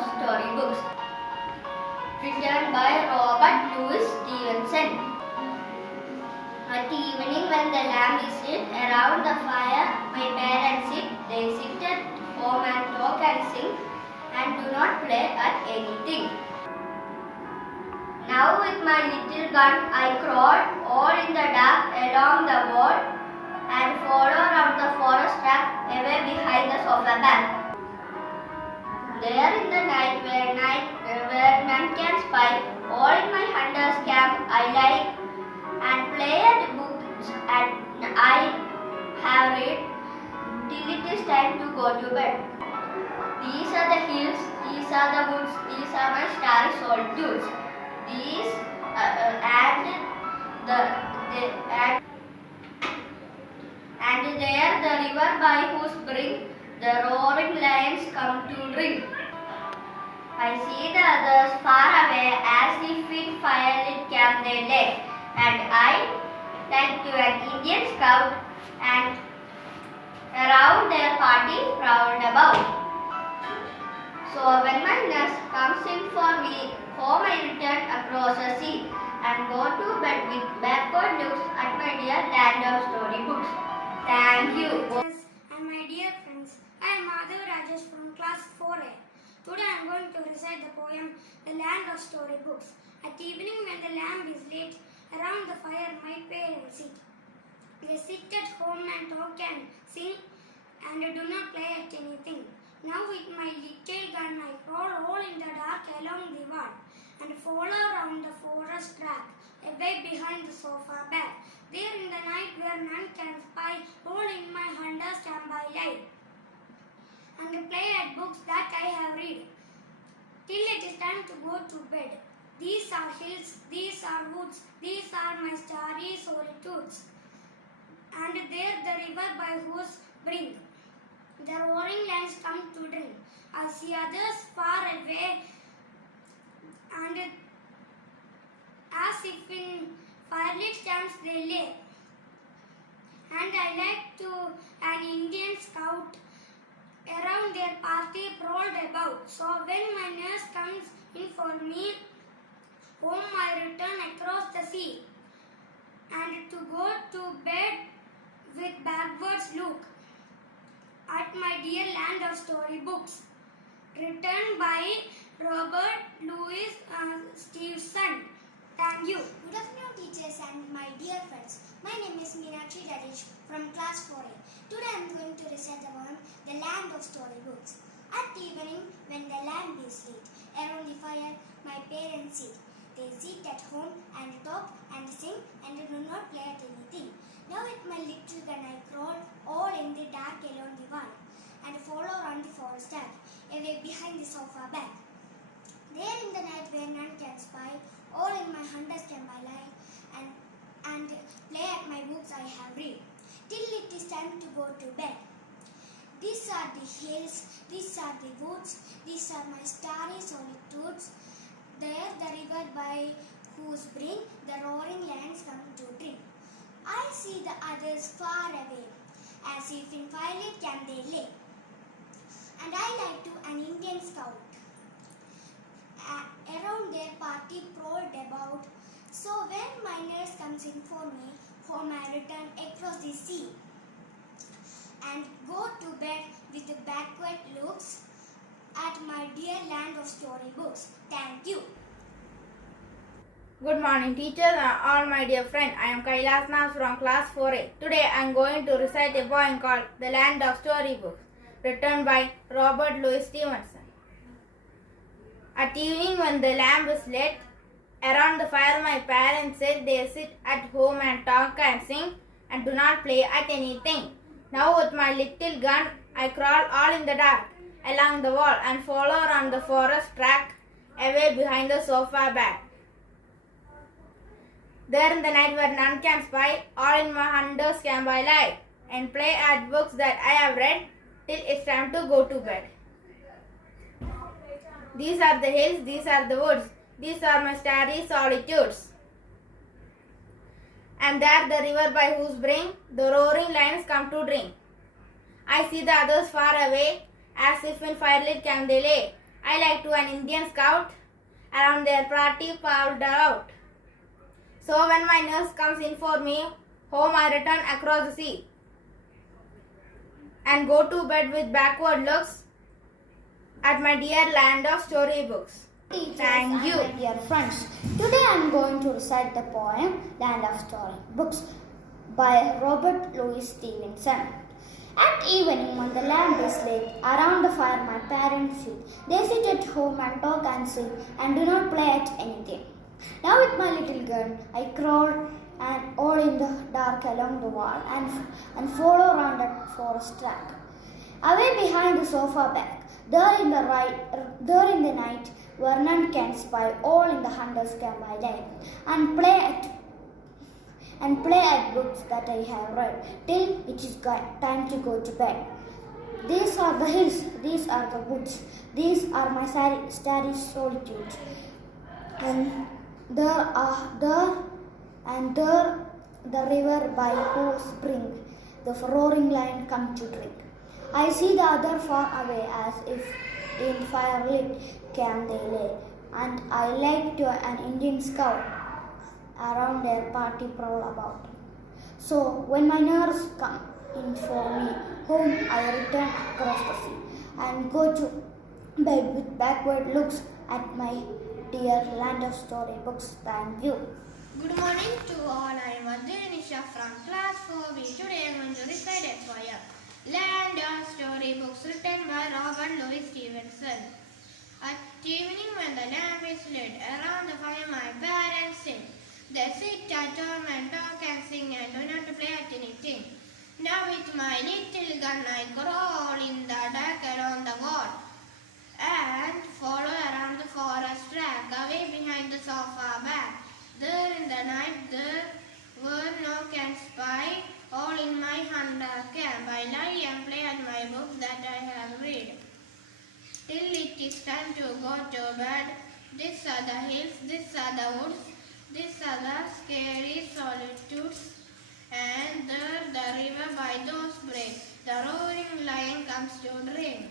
of Storybooks, written by Robert Louis Stevenson. At evening, when the lamp is lit, around the fire my parents sit. They sit at home and talk and sing, and do not play at anything. Now with my little gun I crawl all in the dark along the wall and follow around the forest track away behind the sofa back. There in the night where none can spy, all in my hunter's camp I lie and play at books and I have read till it is time to go to bed. These are the hills, these are the woods, these are my starry solitudes. These and there the river by whose brink the roaring lions come to drink. I see the others far away as if in firelit camp they lay, and I, like to an Indian scout, and around their party round about. So when my nurse comes in for me, home I return across the sea and go to bed with backward looks at my dear land of storybooks. Thank you. And my dear friends, I am Madhav Rajesh from class 4A. Today I am going to recite the poem The Land of Storybooks. At evening when the lamp is lit, around the fire my parents sit. They sit at home and talk and sing and do not play at anything. Now with my little gun I crawl all in the dark along the wall and follow around the forest track away behind the sofa back. There in the night where none can spy, all in my hunter's camp I lie and play at books that I have read till it is time to go to bed. These are hills, these are woods, these are my starry solitudes, and there the river by whose brink the roaring lions come to drink. I see others far away, and as if in firelit camps they lay, and I like to an Indian scout around their party prowled about. So when my nurse comes in for me, home I return across the sea, and to go to bed with backwards look at my dear land of storybooks, written by Robert Louis Stevenson. Thank you. Good afternoon, teachers and my dear friends. My name is Meenakshi Rajesh from class 4A. Today I am going to recite the poem The Land of Storybooks. At evening, when the lamp is lit, around the fire my parents sit. They sit at home and talk and sing and do not play at anything. Now with my little gun I crawl all in the dark along the wall and follow around the forest track away behind the sofa back. There in the night where none can spy, all in my hunter's camp I lie and play at my books I have read till it is time to go to bed. These are the hills, these are the woods, these are my starry solitudes. There the river by whose brink the roaring lions come to drink. I see the others far away, as if in firelit camp they lay, and I like to an Indian scout around their party prowled about. So when my nurse comes in for me, home I return across the sea and go to bed with the backward looks at my dear land of storybooks. Thank you. Good morning, teachers and all my dear friends. I am Kailas Nas from class 4A. Today I am going to recite a poem called The Land of Storybooks, written by Robert Louis Stevenson. At evening when the lamp is lit, around the fire my parents said they sit at home and talk and sing and do not play at anything. Now with my little gun I crawl all in the dark along the wall and follow around the forest track away behind the sofa back. There in the night where none can spy, all in my hunter's camp I lie and play at books that I have read till it's time to go to bed. These are the hills, these are the woods, these are my starry solitudes. And there the river by whose brink the roaring lions come to drink. I see the others far away, as if in firelit camp they lay, I like to an Indian scout around their party powder out. So when my nurse comes in for me, home I return across the sea and go to bed with backward looks at my dear land of storybooks. Teachers Thank you. and my dear friends, today I am going to recite the poem Land of Storybooks by Robert Louis Stevenson. At evening, when the lamp is lit, around the fire my parents sit. They sit at home and talk and sing and do not play at anything. Now with my little gun, I crawl and all in the dark along the wall and follow round that forest track. Away behind the sofa back, there in the night, where none can spy, all in the hunters come by day, and play at books that I have read, till it is time to go to bed. These are the hills, these are the woods, these are my starry solitudes, and there the river by whose brink the roaring lion come to drink. I see the other far away, as if in firelit camp they lay, and I like to an Indian scout around their party prowl about. So when my nurse come in for me, home I return across the sea and go to bed with backward looks at my dear land of storybooks. Thank you. Good morning to all. I am Adyanisha from class 4B. Today I am going to recite a poem, Land of Storybooks, written by Robert Louis Stevenson. At evening when the lamp is lit, around the fire my parents sit. They sit at home and talk and sing and do not play at anything. Now with my little gun I crawl in the dark along the wall and follow around the forest track, away behind the sofa back. There in the night there were no can spy, all in my hunter camp. I lie and play at my books that I have read, till it is time to go to bed. These are the hills, these are the woods, these are the scary solitudes, and there the river by those breaks, the roaring lion comes to drink.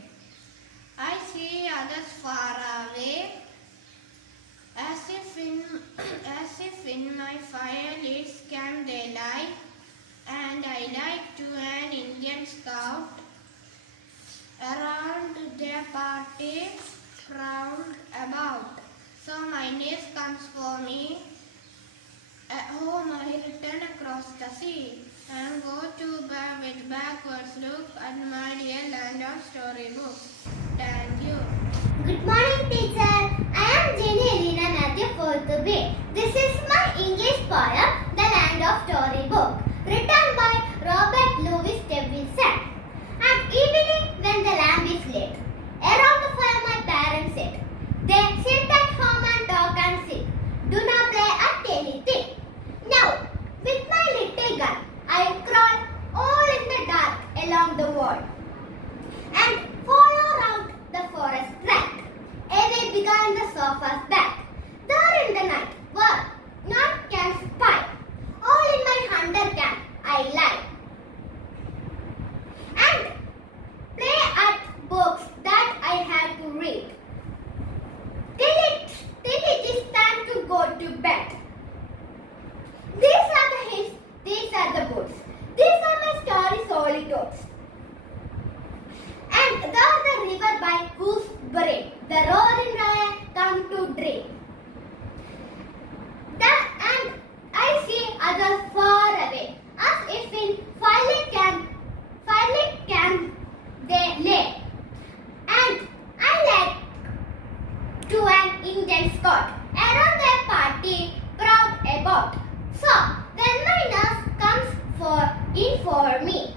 I see others far away, as if in my firelit camp they lie, and I like to an Indian scout around their party round about. So my niece comes for me. At home I return across the sea and go to bed with backwards look at my dear land of storybooks. Thank you. Good morning, teacher. I am Jenny Elena Matthew 4th B. This is my English poem, The Land of Storybook, written by Robert Louis Stevenson. At evening, when the lamp is lit, around the fire my parents sit. They sit at home and talk and sing, do not play at anything. Now, with my little gun, I crawl all in the dark along the wall and follow round the forest track, away behind the sofa's back. There in the night, where none can spy, all in my hunter camp I lie, and play at books that I have to read, till it is time to go to bed. These are the hills, these are the woods, these are my starry solitudes, and there the river by whose brink the roaring lion come to drink. And I see others far away, as if in firelit camp they lay, and I like to an Indian scout around their party proud about. So when my nurse comes in for me,